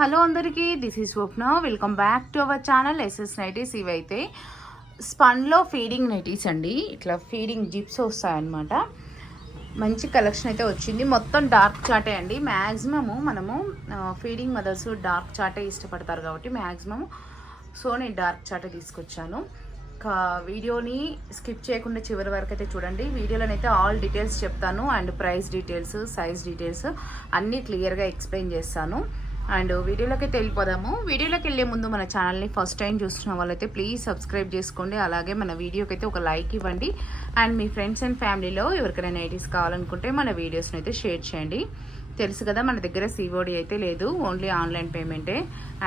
Hello అందరికీ, this is Swapna. Welcome back to our channel SS nineties. ఇవైతే స్పన్లో feeding nighties అండి. ఇట్లా ఫీడింగ్ జిప్స్ వస్తాయన్నమాట. మంచి కలెక్షన్ అయితే వచ్చింది. మొత్తం డార్క్ చాటే అండి. మ్యాక్సిమము మనము ఫీడింగ్ మదర్స్ డార్క్ చాటే ఇష్టపడతారు కాబట్టి మ్యాక్సిమము నేను డార్క్ చాటే తీసుకొచ్చాను. వీడియోని స్కిప్ చేయకుండా చివరి వరకు అయితే చూడండి. వీడియోలోనైతే ఆల్ డీటెయిల్స్ చెప్తాను and price details, size details అన్నీ క్లియర్గా ఎక్స్ప్లెయిన్ చేస్తాను. అండ్ వీడియోలోకి అయితే వెళ్ళిపోదాము. వీడియోలోకి వెళ్ళే ముందు మన ఛానల్ని ఫస్ట్ టైం చూస్తున్న వాళ్ళైతే ప్లీజ్ సబ్స్క్రైబ్ చేసుకోండి. అలాగే మన వీడియోకి అయితే ఒక లైక్ ఇవ్వండి. అండ్ మీ ఫ్రెండ్స్ అండ్ ఫ్యామిలీలో ఎవరికైనా నైటీస్ కావాలనుకుంటే మన వీడియోస్ని అయితే షేర్ చేయండి. తెలుసు కదా, మన దగ్గర సిఓడి అయితే లేదు, ఓన్లీ ఆన్లైన్ పేమెంటే.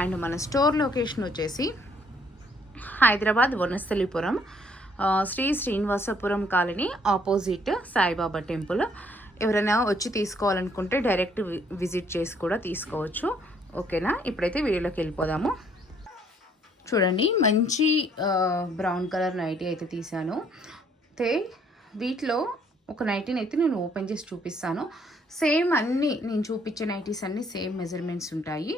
అండ్ మన స్టోర్ లొకేషన్ వచ్చేసి Hyderabad Vanasthalipuram, Shri Srinivasapuram colony opposite Saibaba temple. ఎవరైనా వచ్చి తీసుకోవాలనుకుంటే డైరెక్ట్ విజిట్ చేసి కూడా తీసుకోవచ్చు. ఓకేనా, ఇప్పుడైతే వీడియోలోకి వెళ్ళిపోదాము. చూడండి, మంచి బ్రౌన్ కలర్ నైటీ అయితే తీసాను. అయితే వీటిలో ఒక నైటీని అయితే నేను ఓపెన్ చేసి చూపిస్తాను. సేమ్ అన్నీ నేను చూపించే నైటీస్ అన్నీ సేమ్ మెజర్మెంట్స్ ఉంటాయి,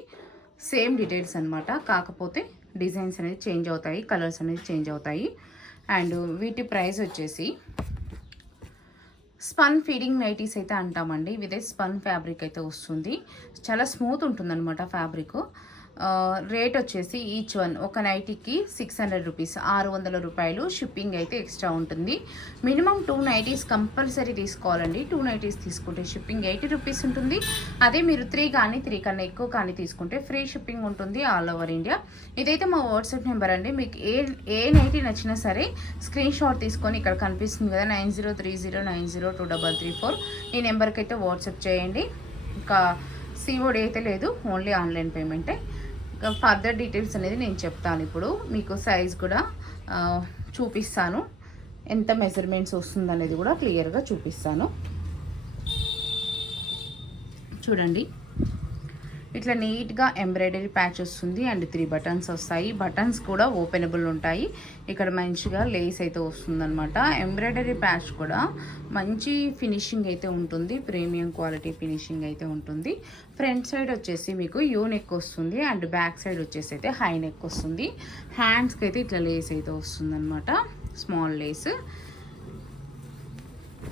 సేమ్ డీటెయిల్స్ అనమాట. కాకపోతే డిజైన్స్ అనేది చేంజ్ అవుతాయి, కలర్స్ అనేది చేంజ్ అవుతాయి. అండ్ వీటి ప్రైస్ వచ్చేసి స్పన్ ఫీడింగ్ నైటీస్ అయితే అంటామండి. ఇదే స్పన్ ఫ్యాబ్రిక్ అయితే వస్తుంది. చాలా స్మూత్ ఉంటుందన్నమాట ఫ్యాబ్రిక్. రేట్ వచ్చేసి ఈచ్ వన్ ఒక నైటీకి 600 రూపీస్, 600 రూపాయలు. షిప్పింగ్ అయితే ఎక్స్ట్రా ఉంటుంది. మినిమం 2 నైటీస్ కంపల్సరీ తీసుకోవాలండి. 2 నైటీస్ తీసుకుంటే షిప్పింగ్ 80 రూపీస్ ఉంటుంది. అదే మీరు 3 కానీ 3 కన్నా ఎక్కువ కానీ తీసుకుంటే ఫ్రీ షిప్పింగ్ ఉంటుంది ఆల్ ఓవర్ ఇండియా. ఇదైతే మా వాట్సాప్ నెంబర్ అండి. మీకు ఏ నైటీ నచ్చినా సరే స్క్రీన్ షాట్ తీసుకొని ఇక్కడ కనిపిస్తుంది కదా 9030902334 ఈ నెంబర్కి అయితే వాట్సాప్ చేయండి. ఇంకా సిఓడి అయితే లేదు, ఓన్లీ ఆన్లైన్ పేమెంటే. ఫర్దర్ డీటెయిల్స్ అనేది నేను చెప్తాను. ఇప్పుడు మీకు సైజ్ కూడా చూపిస్తాను, ఎంత మెజర్మెంట్స్ వస్తుందనేది కూడా క్లియర్గా చూపిస్తాను. చూడండి, ఇట్లా నీట్గా ఎంబ్రాయిడరీ ప్యాచ్ వస్తుంది అండ్ 3 బటన్స్ వస్తాయి. బటన్స్ కూడా ఓపెనబుల్ ఉంటాయి. ఇక్కడ మంచిగా లేస్ అయితే వస్తుందన్నమాట. ఎంబ్రాయిడరీ ప్యాచ్ కూడా మంచి ఫినిషింగ్ అయితే ఉంటుంది, ప్రీమియం క్వాలిటీ ఫినిషింగ్ అయితే ఉంటుంది. ఫ్రంట్ సైడ్ వచ్చేసి మీకు యూ నెక్ వస్తుంది అండ్ బ్యాక్ సైడ్ వచ్చేసి అయితే హై నెక్ వస్తుంది. హ్యాండ్స్కి అయితే ఇట్లా లేస్ అయితే వస్తుందన్నమాట, స్మాల్ లేస్.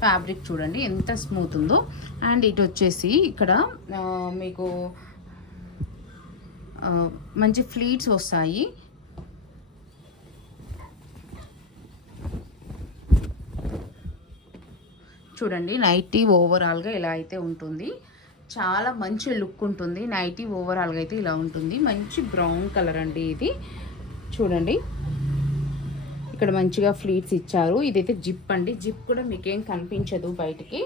ఫ్యాబ్రిక్ చూడండి ఎంత స్మూత్ ఉందో. అండ్ ఇటు వచ్చేసి ఇక్కడ మీకు మంచి ఫ్లీట్స్ వస్తాయి. చూడండి, నైటీ ఓవరాల్గా ఇలా అయితే ఉంటుంది. చాలా మంచి లుక్ ఉంటుంది. నైటీ ఓవరాల్గా అయితే ఇలా ఉంటుంది. మంచి బ్రౌన్ కలర్ అండి ఇది. చూడండి, ఇక్కడ మంచిగా ఫ్లీట్స్ ఇచ్చారు. ఇదైతే జిప్ అండి. జిప్ కూడా మీకేం కనిపించదు బయటికి.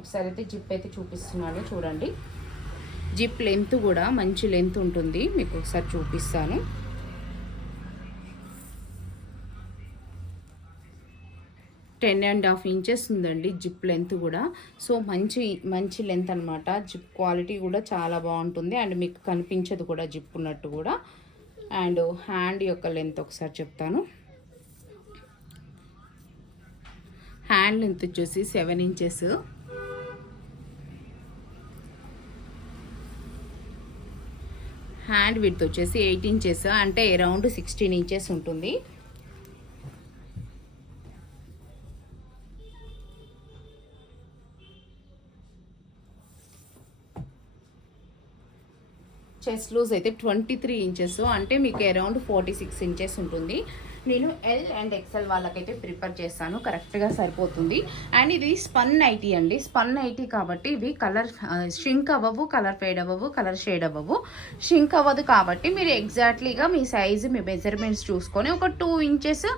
ఒకసారి అయితే జిప్ అయితే చూపిస్తున్నాను చూడండి. జిప్ లెంత్ కూడా మంచి లెంత్ ఉంటుంది, మీకు ఒకసారి చూపిస్తాను. 10.5 ఇంచెస్ ఉందండి జిప్ లెంత్ కూడా. సో మంచి లెంత్ అనమాట. జిప్ క్వాలిటీ కూడా చాలా బాగుంటుంది అండ్ మీకు కనిపించదు కూడా జిప్ ఉన్నట్టు కూడా. అండ్ హ్యాండ్ యొక్క లెంత్ ఒకసారి చెప్తాను. హ్యాండ్ లెంత్ వచ్చేసి 7 ఇంచెస్. హ్యాండ్ విడ్త్ వచ్చేసి 8 ఇంచెస్, అంటే అరౌండ్ 16 ఇంచెస్ ఉంటుంది. చెస్ట్ లూజ్ అయితే 23 ఇంచెస్, అంటే మీకు అరౌండ్ 46 ఇంచెస్ ఉంటుంది. నేను ఎల్ అండ్ ఎక్సెల్ వాళ్ళకైతే ప్రిఫర్ చేస్తాను, కరెక్ట్గా సరిపోతుంది. అండ్ ఇది స్పన్ నైటీ అండి. స్పన్ నైటీ కాబట్టి ఇవి కలర్ షింక్ అవ్వవు, కలర్ ఫేడ్ అవ్వవు, కలర్ షేడ్ అవ్వవు. షింక్ అవ్వదు కాబట్టి మీరు ఎగ్జాక్ట్లీగా మీ సైజు, మీ మెజర్మెంట్స్ చూసుకొని ఒక 2 ఇంచెస్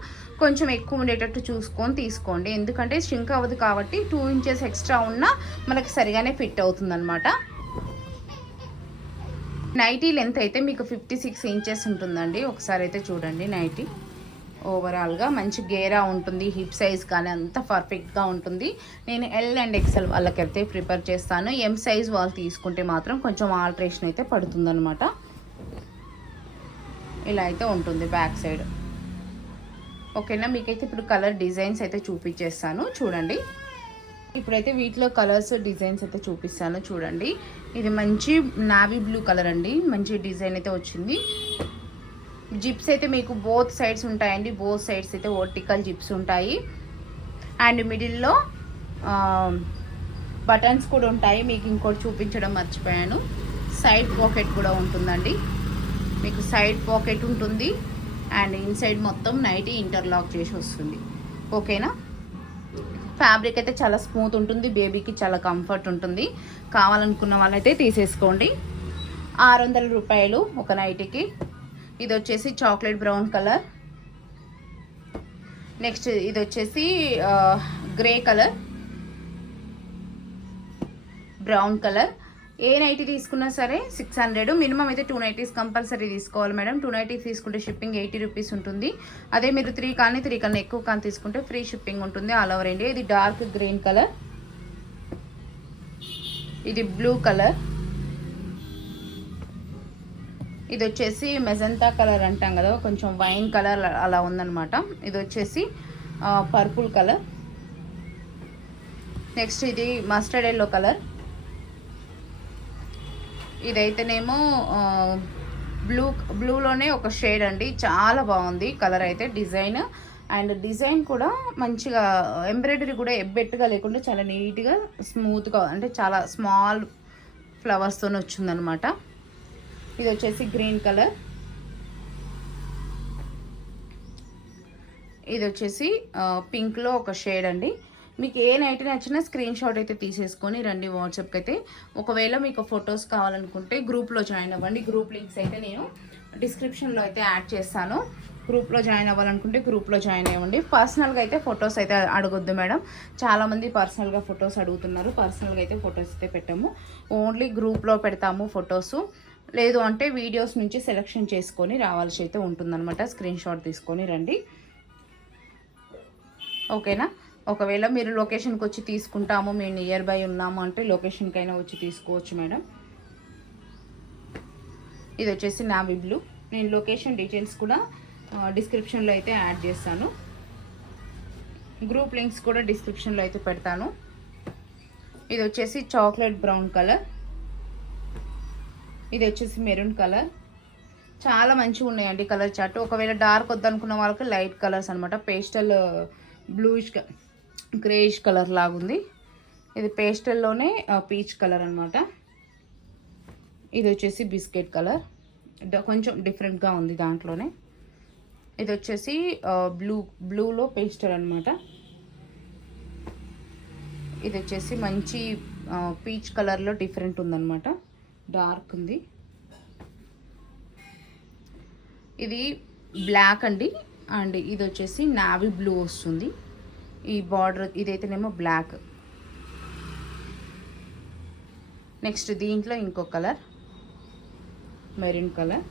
కొంచెం ఎక్కువ ఉండేటట్టు చూసుకొని తీసుకోండి. ఎందుకంటే షింక్ అవ్వదు కాబట్టి 2 ఇంచెస్ ఎక్స్ట్రా ఉన్నా మనకు సరిగానే ఫిట్ అవుతుందన్నమాట. నైటీ లెంత్ అయితే మీకు 56 ఇంచెస్ ఉంటుందండి. ఒకసారి అయితే చూడండి, నైటీ ఓవరాల్గా మంచి గేరా ఉంటుంది. హిప్ సైజ్ కానీ అంత పర్ఫెక్ట్గా ఉంటుంది. నేను ఎల్ అండ్ ఎక్సెల్ వాళ్ళకైతే ప్రిఫర్ చేస్తాను. ఎం సైజ్ వాళ్ళు తీసుకుంటే మాత్రం కొంచెం ఆల్టరేషన్ అయితే పడుతుందన్నమాట. ఇలా అయితే ఉంటుంది బ్యాక్ సైడ్. ఓకేనా, మీకైతే ఇప్పుడు కలర్ డిజైన్స్ అయితే చూపించేస్తాను చూడండి. ఇప్పుడైతే వీటిలో కలర్స్ డిజైన్స్ అయితే చూపిస్తాను చూడండి. ఇది మంచి నావీ బ్లూ కలర్ అండి, మంచి డిజైన్ అయితే వచ్చింది. జిప్స్ అయితే మీకు బోత్ సైడ్స్ ఉంటాయండి, బోత్ సైడ్స్ అయితే వర్టికల్ జిప్స్ ఉంటాయి. అండ్ మిడిల్లో బటన్స్ కూడా ఉంటాయి. మీకు ఇంకోటి చూపించడం మర్చిపోయాను, సైడ్ పాకెట్ కూడా ఉంటుందండి. మీకు సైడ్ పాకెట్ ఉంటుంది అండ్ ఇన్సైడ్ మొత్తం నైటీ ఇంటర్లాక్ చేసి వస్తుంది. ఓకేనా. ఫ్యాబ్రిక్ అయితే చాలా స్మూత్ ఉంటుంది, బేబీకి చాలా కంఫర్ట్ ఉంటుంది. కావాలనుకున్న వాళ్ళైతే తీసేసుకోండి. 600 రూపాయలు ఒక నైటీకి. ఇది వచ్చేసి చాక్లెట్ బ్రౌన్ కలర్. నెక్స్ట్ ఇది వచ్చేసి గ్రే కలర్, బ్రౌన్ కలర్. ఏ నైటీ తీసుకున్నా సరే 600. మినిమం అయితే 2 నైటీస్ కంపల్సరీ తీసుకోవాలి మేడం. 2 నైటీస్ తీసుకుంటే షిప్పింగ్ 80 రూపీస్ ఉంటుంది. అదే మీరు 3 కానీ 3 కన్నా ఎక్కువ కానీ తీసుకుంటే ఫ్రీ షిప్పింగ్ ఉంటుంది ఆల్ ఓవర్ ఇండియా. ఇది డార్క్ గ్రీన్ కలర్, ఇది బ్లూ కలర్, ఇది వచ్చేసి మెజంతా కలర్ అంటాం కదా, కొంచెం వైన్ కలర్ అలా ఉందన్నమాట. ఇది వచ్చేసి పర్పుల్ కలర్. నెక్స్ట్ ఇది మస్టర్డ్ ఎల్లో కలర్. ఇదైతేనేమో బ్లూలోనే ఒక షేడ్ అండి, చాలా బాగుంది కలర్ అయితే, డిజైన్. అండ్ డిజైన్ కూడా మంచిగా ఎంబ్రాయిడరీ కూడా ఎబ్బెట్టుగా లేకుండా చాలా నీట్గా స్మూత్గా, అంటే చాలా స్మాల్ ఫ్లవర్స్తో వచ్చిందనమాట. ఇది వచ్చేసి గ్రీన్ కలర్. ఇది వచ్చేసి పింక్లో ఒక షేడ్ అండి. మీకు ఏ నైట్ నచ్చినా స్క్రీన్ షాట్ అయితే తీసేసుకొని రండి వాట్సాప్కి అయితే. ఒకవేళ మీకు ఫొటోస్ కావాలనుకుంటే గ్రూప్లో జాయిన్ అవ్వండి. గ్రూప్ లింక్స్ అయితే నేను డిస్క్రిప్షన్లో అయితే యాడ్ చేస్తాను. గ్రూప్లో జాయిన్ అవ్వాలనుకుంటే గ్రూప్లో జాయిన్ అవ్వండి. పర్సనల్గా అయితే ఫొటోస్ అయితే అడగొద్దు మేడం, చాలామంది పర్సనల్గా ఫొటోస్ అడుగుతున్నారు. పర్సనల్గా అయితే ఫొటోస్ అయితే పెట్టాము, ఓన్లీ గ్రూప్లో పెడతాము ఫొటోస్. లేదు అంటే వీడియోస్ నుంచి సెలెక్షన్ చేసుకొని రావాల్సి అయితే ఉంటుందన్నమాట. స్క్రీన్ షాట్ తీసుకొని రండి. ఓకేనా. ఒకవేళ మీరు లొకేషన్కి వచ్చి తీసుకుంటాము, మేము నియర్ బై ఉన్నాము అంటే లొకేషన్కైనా వచ్చి తీసుకోవచ్చు మేడం. ఇది వచ్చేసి నావీ బ్లూ. నేను లొకేషన్ డీటెయిల్స్ కూడా డిస్క్రిప్షన్లో అయితే యాడ్ చేస్తాను. గ్రూప్ లింక్స్ కూడా డిస్క్రిప్షన్లో అయితే పెడతాను. ఇది వచ్చేసి చాక్లెట్ బ్రౌన్ కలర్. ఇది వచ్చేసి మెరూన్ కలర్. చాలా మంచిగా ఉన్నాయండి కలర్ చార్ట్. ఒకవేళ డార్క్ వద్దనుకున్న వాళ్ళకి లైట్ కలర్స్ అనమాట. పేస్టల్ బ్లూయిష్ గ్రేయిష్ కలర్ లాగుంది. ఇది పేస్టల్లోనే పీచ్ కలర్ అనమాట. ఇది వచ్చేసి బిస్కెట్ కలర్, కొంచెం డిఫరెంట్గా ఉంది దాంట్లోనే. ఇది వచ్చేసి బ్లూలో పేస్టల్ అనమాట. ఇది వచ్చేసి మంచి పీచ్ కలర్లో డిఫరెంట్ ఉందన్నమాట, డార్క్ ఉంది. ఇది బ్లాక్ అండి. అండ్ ఇది వచ్చేసి నావీ బ్లూ వస్తుంది. ఈ బార్డర్ ఇదైతేనేమో బ్లాక్. నెక్స్ట్ దీంట్లో ఇంకో కలర్ మెరూన్ కలర్.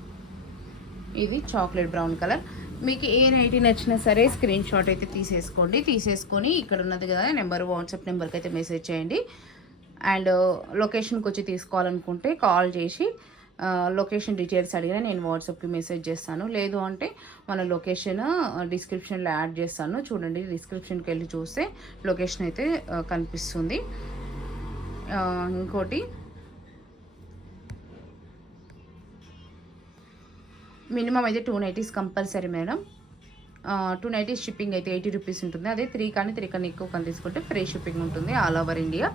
ఇది చాక్లెట్ బ్రౌన్ కలర్. మీకు ఏ నైటీ నచ్చినా సరే స్క్రీన్ షాట్ అయితే తీసేసుకొని ఇక్కడ ఉన్నది కదా నెంబర్, వాట్సాప్ నెంబర్కి అయితే మెసేజ్ చేయండి. అండ్ లొకేషన్కి వచ్చి తీసుకోవాలనుకుంటే కాల్ చేసి లొకేషన్ డీటెయిల్స్ అడిగినా నేను వాట్సాప్కి మెసేజ్ చేస్తాను. లేదు అంటే మన లొకేషన్ డిస్క్రిప్షన్లో యాడ్ చేస్తాను. చూడండి, డిస్క్రిప్షన్కి వెళ్ళి చూస్తే లొకేషన్ అయితే కనిపిస్తుంది. ఇంకోటి మినిమం అయితే 2 nighties compulsory madam. 2 nighties shipping అయితే 80 రూపీస్ ఉంటుంది. అదే 3 కానీ 3 కన్నా ఎక్కువ కానీ తీసుకుంటే ఫ్రీ షిప్పింగ్ ఉంటుంది ఆల్ ఓవర్ ఇండియా.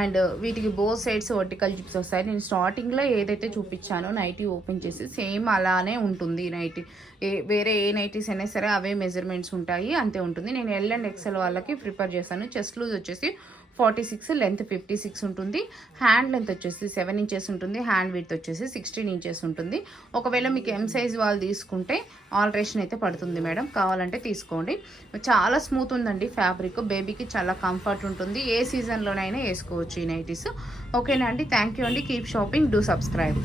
అండ్ వీటికి బోత్ సైడ్స్ వర్టికల్ జిప్స్ వస్తాయి. నేను స్టార్టింగ్లో ఏదైతే చూపించానో నైటీ ఓపెన్ చేసి సేమ్ అలానే ఉంటుంది నైటీ. వేరే ఏ నైటీస్ అయినా సరే అవే మెజర్మెంట్స్ ఉంటాయి, అంతే ఉంటుంది. నేను ఎల్ అండ్ ఎక్సెల్ వాళ్ళకి ప్రిఫర్ చేస్తాను. చెస్ట్ లూజ్ వచ్చేసి 46, లెంత్ 56 ఉంటుంది. హ్యాండ్ లెంత్ వచ్చేసి 7 ఇంచెస్ ఉంటుంది. హ్యాండ్ విడ్త్ వచ్చేసి 16 ఇంచెస్ ఉంటుంది. ఒకవేళ మీకు ఎం సైజ్ వాళ్ళు తీసుకుంటే ఆల్టరేషన్ అయితే పడుతుంది మేడం, కావాలంటే తీసుకోండి. చాలా స్మూత్ ఉందండి ఫ్యాబ్రిక్, బేబీకి చాలా కంఫర్ట్ ఉంటుంది. ఏ సీజన్లోనైనా వేసుకోవచ్చు ఈ నైటీస్. ఓకేనా అండి, థ్యాంక్ యూ అండి. Keep shopping, do subscribe.